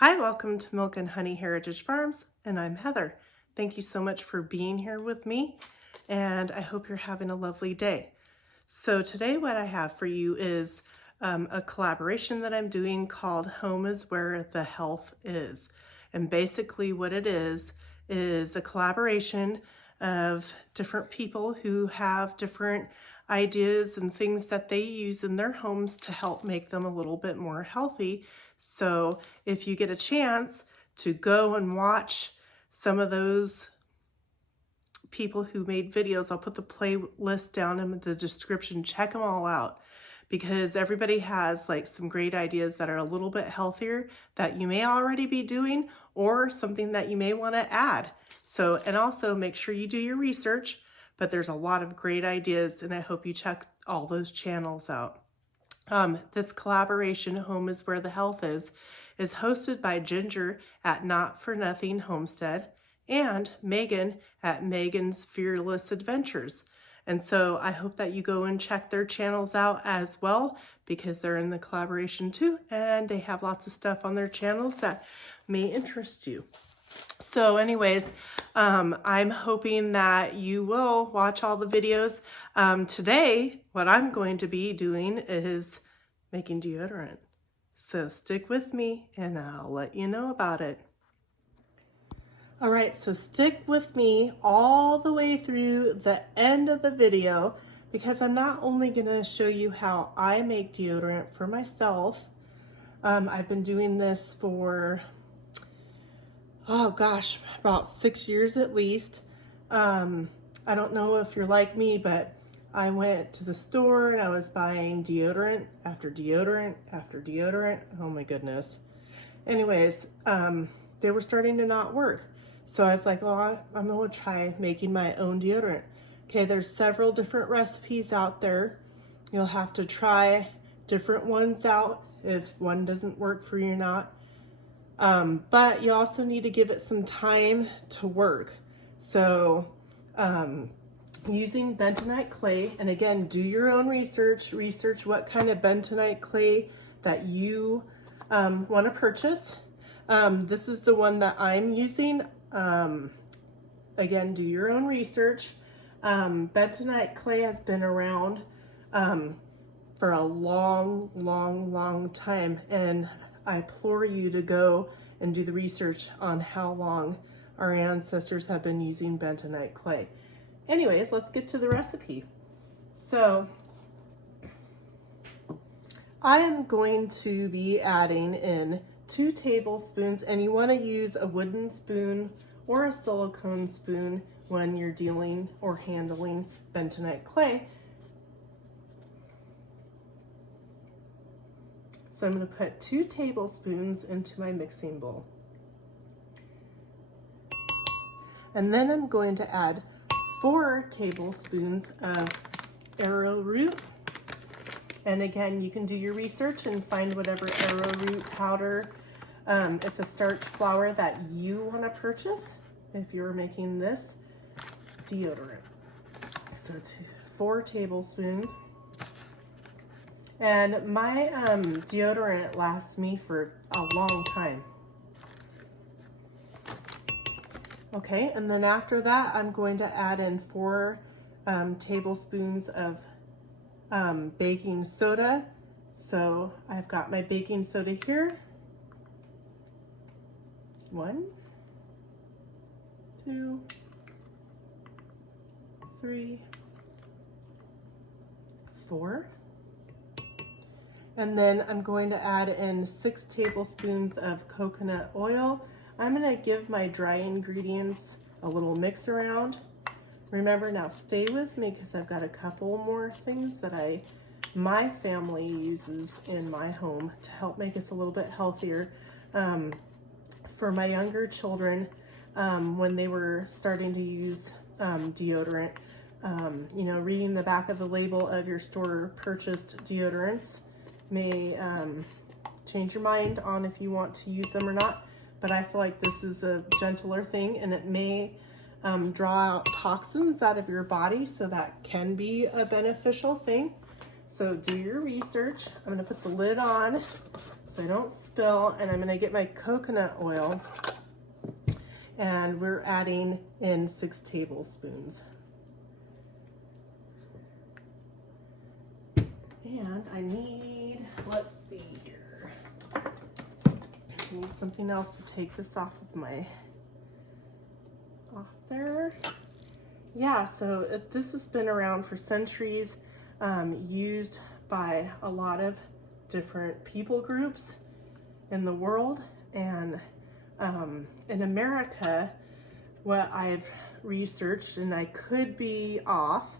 Hi, welcome to Milk and Honey Heritage Farms, and I'm Heather. Thank you so much for being here with me, and I hope you're having a lovely day. So today what I have for you is a collaboration that I'm doing called Home is Where the Health Is. And basically what it is a collaboration of different people who have different ideas and things that they use in their homes to help make them a little bit more healthy. So if you get a chance to go and watch some of those people who made videos, I'll put the playlist down in the description. Check them all out because everybody has like some great ideas that are a little bit healthier that you may already be doing or something that you may want to add. So, and also make sure you do your research, but there's a lot of great ideas and I hope you check all those channels out. This collaboration, Home is Where the Health is hosted by Ginger at Not For Nothing Homestead and Megan at Megan's Fearless Adventures. And so I hope that you go and check their channels out as well because they're in the collaboration too and they have lots of stuff on their channels that may interest you. So anyways, I'm hoping that you will watch all the videos. Today, what I'm going to be doing is making deodorant. So stick with me and I'll let you know about it. All right, so stick with me all the way through the end of the video because I'm not only gonna show you how I make deodorant for myself. I've been doing this for oh gosh, about 6 years at least. I don't know if you're like me, but I went to the store and I was buying deodorant after deodorant after deodorant. Oh my goodness. Anyways, they were starting to not work. So I was like, well, I'm gonna try making my own deodorant. Okay, there's several different recipes out there. You'll have to try different ones out if one doesn't work for you or not. But you also need to give it some time to work. So using bentonite clay, and again, do your own research what kind of bentonite clay that you want to purchase. This is the one that I'm using. Again, do your own research. Bentonite clay has been around for a long time, and I implore you to go and do the research on how long our ancestors have been using bentonite clay. Anyways, let's get to the recipe. So I am going to be adding in 2 tablespoons, and you want to use a wooden spoon or a silicone spoon when you're dealing or handling bentonite clay. So I'm going to put 2 tablespoons into my mixing bowl. And then I'm going to add 4 tablespoons of arrowroot. And again, you can do your research and find whatever arrowroot powder. It's a starch flour that you want to purchase if you're making this deodorant. So 4 tablespoons. And my deodorant lasts me for a long time. Okay, and then after that, I'm going to add in 4 tablespoons of baking soda. So I've got my baking soda here. 1, 2, 3, 4. And then I'm going to add in 6 tablespoons of coconut oil. I'm going to give my dry ingredients a little mix around. Remember, now stay with me because I've got a couple more things that my family uses in my home to help make us a little bit healthier. For my younger children, when they were starting to use deodorant, you know, reading the back of the label of your store purchased deodorants may change your mind on if you want to use them or not, but I feel like this is a gentler thing and it may draw out toxins out of your body, so that can be a beneficial thing. So do your research. I'm going to put the lid on so I don't spill. And I'm gonna get my coconut oil, and we're adding in 6 tablespoons. And I need, let's see here. I need something else to take this off there. Yeah, so this has been around for centuries, used by a lot of different people groups in the world. And in America, what I've researched, and I could be off,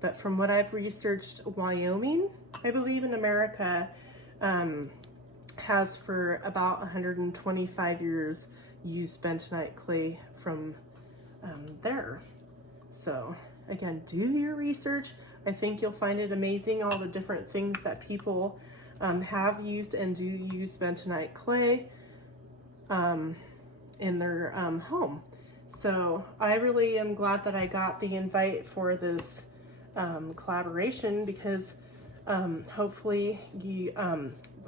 but from what I've researched, Wyoming, I believe in America, has for about 125 years used bentonite clay from there. So again, do your research. I think you'll find it amazing, all the different things that people have used and do use bentonite clay in their home. So I really am glad that I got the invite for this collaboration, because hopefully you,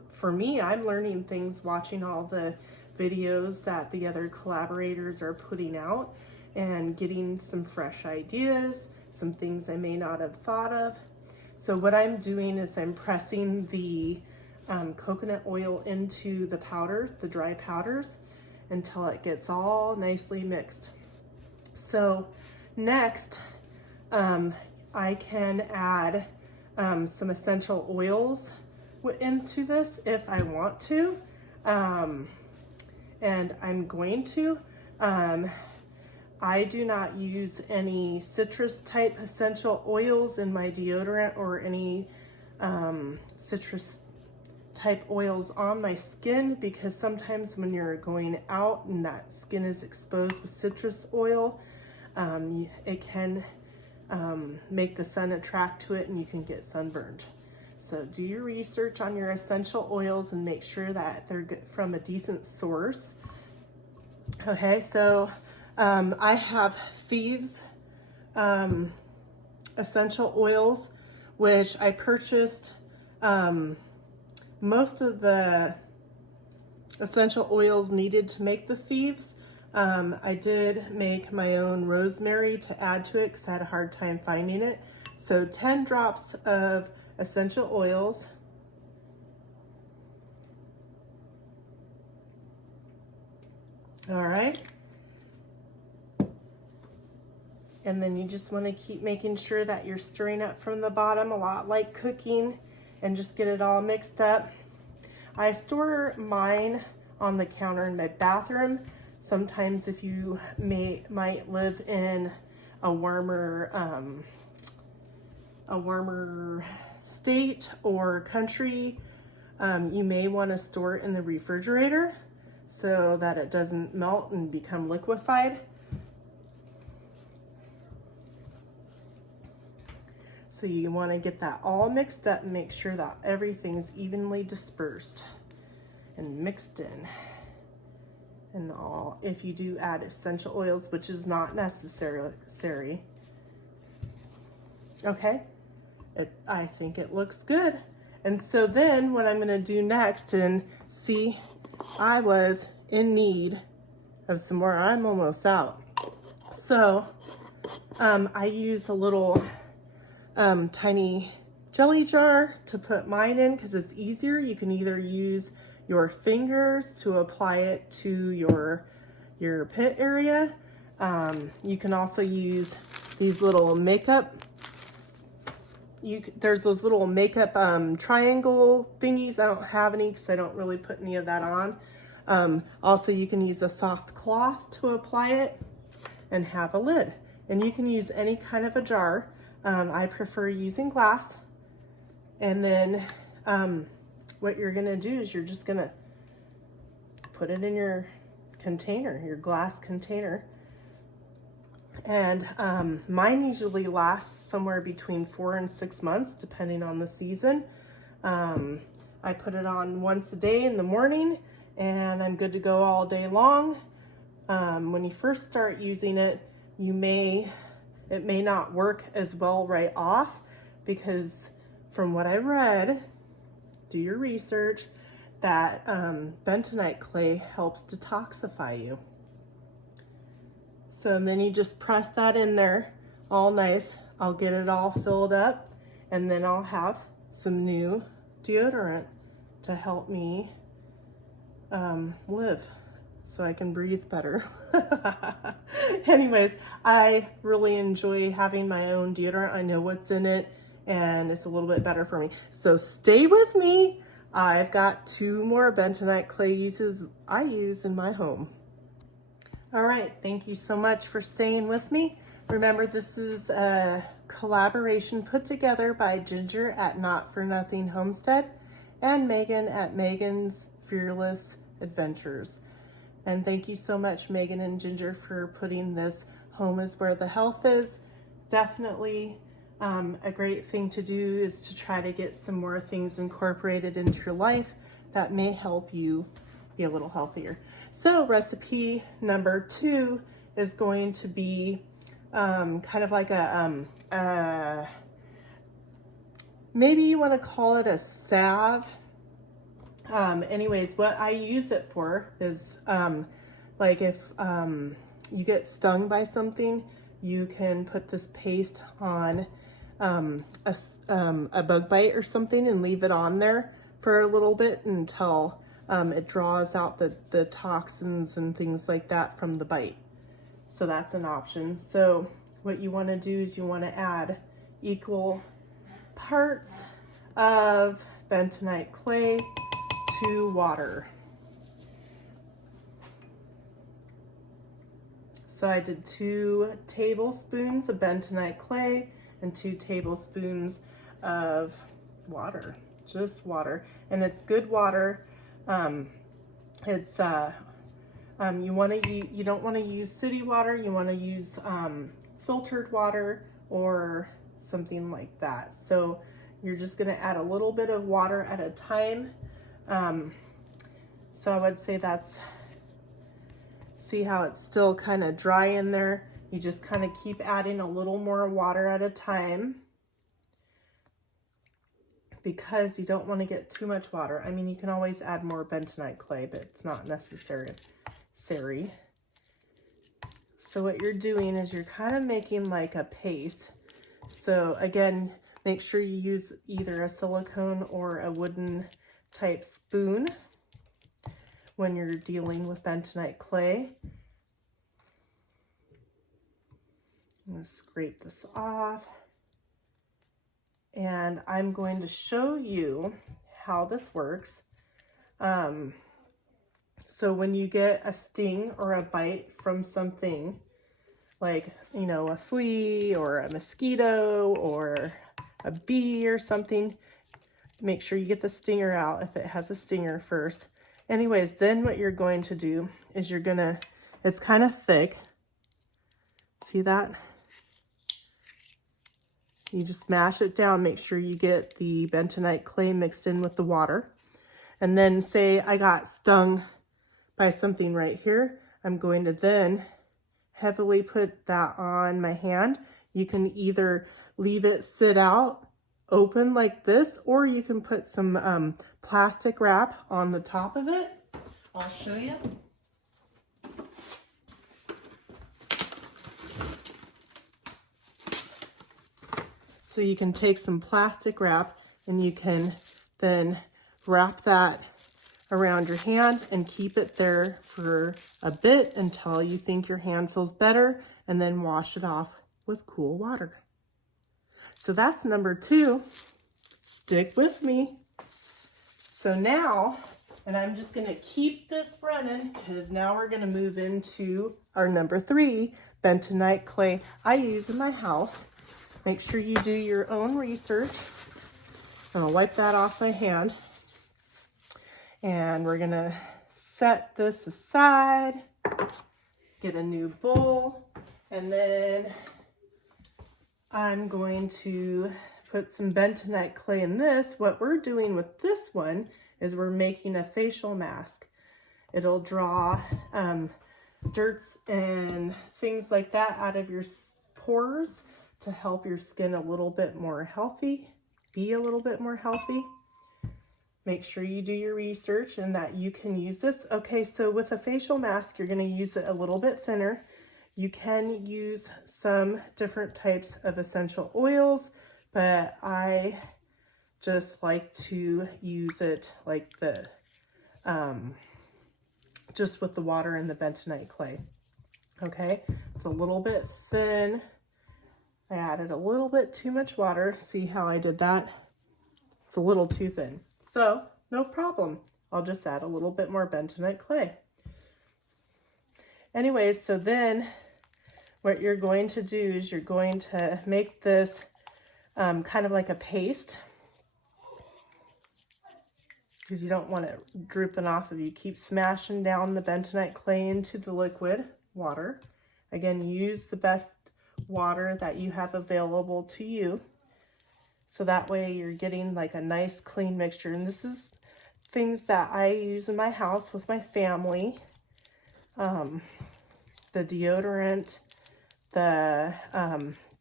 for me, I'm learning things watching all the videos that the other collaborators are putting out and getting some fresh ideas, some things I may not have thought of. So what I'm doing is I'm pressing the coconut oil into the powder, the dry powders, until it gets all nicely mixed. So next, I can add some essential oils into this if I want to, and I'm going to. I do not use any citrus type essential oils in my deodorant or any citrus type oils on my skin, because sometimes when you're going out and that skin is exposed with citrus oil, it can make the sun attract to it and you can get sunburned. So do your research on your essential oils and make sure that they're good from a decent source. Okay, so I have Thieves essential oils, which I purchased most of the essential oils needed to make the Thieves. I did make my own rosemary to add to it because I had a hard time finding it. So 10 drops of essential oils. All right. And then you just want to keep making sure that you're stirring up from the bottom, a lot like cooking, and just get it all mixed up. I store mine on the counter in my bathroom. Sometimes if you might live in a warmer state or country, you may want to store it in the refrigerator so that it doesn't melt and become liquefied. So you want to get that all mixed up and make sure that everything is evenly dispersed and mixed in. And all, if you do add essential oils, which is not necessary. Okay, I think it looks good. And so then what I'm going to do next, and see, I was in need of some more. I'm almost out. So I use a little tiny jelly jar to put mine in because it's easier. You can either use your fingers to apply it to your pit area. You can also use these little makeup. There's those little makeup triangle thingies. I don't have any because I don't really put any of that on. Also, you can use a soft cloth to apply it and have a lid. And you can use any kind of a jar. I prefer using glass. And then what you're gonna do is you're just gonna put it in your container, your glass container. And mine usually lasts somewhere between 4 and 6 months, depending on the season. I put it on once a day in the morning, and I'm good to go all day long. When you first start using it, it may not work as well right off, because from what I read, do your research, that bentonite clay helps detoxify you. So then you just press that in there all nice. I'll get it all filled up, and then I'll have some new deodorant to help me live so I can breathe better. Anyways, I really enjoy having my own deodorant. I know what's in it, and it's a little bit better for me. So stay with me. I've got 2 more bentonite clay uses I use in my home. All right, thank you so much for staying with me. Remember, this is a collaboration put together by Ginger at Not For Nothing Homestead and Megan at Megan's Fearless Adventures. And thank you so much, Megan and Ginger, for putting this Home is Where the Health Is. Definitely a great thing to do is to try to get some more things incorporated into your life that may help you be a little healthier. So recipe number 2 is going to be kind of like a, maybe you want to call it a salve. Anyways, what I use it for is like if you get stung by something, you can put this paste on a bug bite or something and leave it on there for a little bit until it draws out the toxins and things like that from the bite. So that's an option. So what you want to do is you want to add equal parts of bentonite clay to water. So I did 2 tablespoons of bentonite clay and 2 tablespoons of water, just water. And it's good water. It's you don't want to use city water. You want to use filtered water or something like that. So you're just going to add a little bit of water at a time. So I would say see how it's still kind of dry in there. You just kind of keep adding a little more water at a time because you don't want to get too much water. I mean, you can always add more bentonite clay, but it's not necessary. So what you're doing is you're kind of making like a paste. So again, make sure you use either a silicone or a wooden type spoon when you're dealing with bentonite clay. I'm going to scrape this off. And I'm going to show you how this works. So when you get a sting or a bite from something, like, you know, a flea or a mosquito or a bee or something, make sure you get the stinger out if it has a stinger first. Anyways, then what you're going to do is it's kind of thick. See that? You just mash it down, make sure you get the bentonite clay mixed in with the water. And then say I got stung by something right here, I'm going to then heavily put that on my hand. You can either leave it sit out open like this, or you can put some plastic wrap on the top of it. I'll show you. So you can take some plastic wrap and you can then wrap that around your hand and keep it there for a bit until you think your hand feels better, and then wash it off with cool water. So that's number 2. Stick with me. So now, and I'm just gonna keep this running because now we're gonna move into our number 3 bentonite clay I use in my house. Make sure you do your own research. I'm gonna wipe that off my hand. And we're gonna set this aside, get a new bowl, and then I'm going to put some bentonite clay in this. What we're doing with this one is we're making a facial mask. It'll draw dirts and things like that out of your pores to help your skin a little bit more healthy, be a little bit more healthy. make sure you do your research and that you can use this. Okay, so with a facial mask, you're going to use it a little bit thinner. You can use some different types of essential oils, but I just like to use it like the, just with the water and the bentonite clay. Okay, it's a little bit thin. I added a little bit too much water. See how I did that? It's a little too thin. So no problem. I'll just add a little bit more bentonite clay. Anyways, so then what you're going to do is you're going to make this kind of like a paste, because you don't want it drooping off of you. Keep smashing down the bentonite clay into the liquid water. Again, use the best water that you have available to you, so that way you're getting like a nice clean mixture. And this is things that I use in my house with my family. The deodorant, the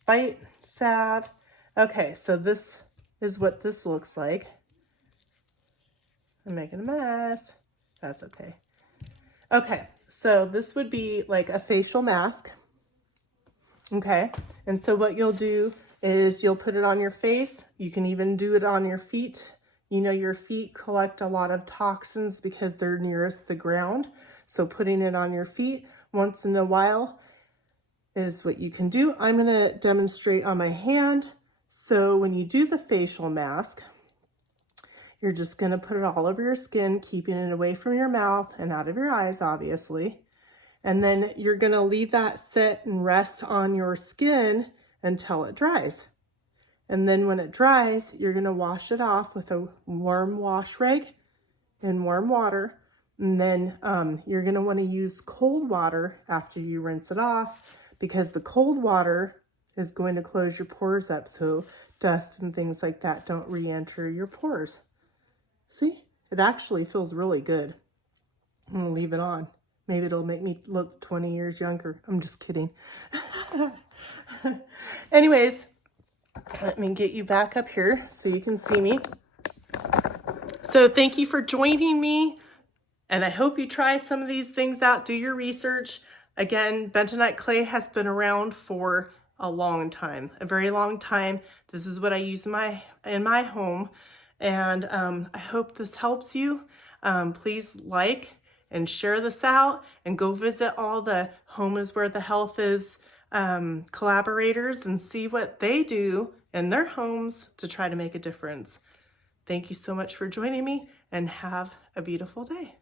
bite salve. Okay, so this is what this looks like. I'm making a mess. That's okay. Okay, so this would be like a facial mask. Okay, and so what you'll do is you'll put it on your face. You can even do it on your feet. You know, your feet collect a lot of toxins because they're nearest the ground. So putting it on your feet once in a while is what you can do. I'm gonna demonstrate on my hand. So when you do the facial mask, you're just gonna put it all over your skin, keeping it away from your mouth and out of your eyes, obviously. And then you're gonna leave that sit and rest on your skin until it dries. And then when it dries, you're gonna wash it off with a warm wash rag in warm water. And then you're gonna wanna use cold water after you rinse it off, because the cold water is going to close your pores up so dust and things like that don't re-enter your pores. See, it actually feels really good. I'm gonna leave it on. Maybe it'll make me look 20 years younger. I'm just kidding. Anyways, let me get you back up here so you can see me. So thank you for joining me, and I hope you try some of these things out. Do your research. Again, bentonite clay has been around for a long time, a very long time. This is what I use in my home, and I hope this helps you. Please like and share this out, and go visit all the Home is Where the Health Is collaborators and see what they do in their homes to try to make a difference. Thank you so much for joining me, and have a beautiful day.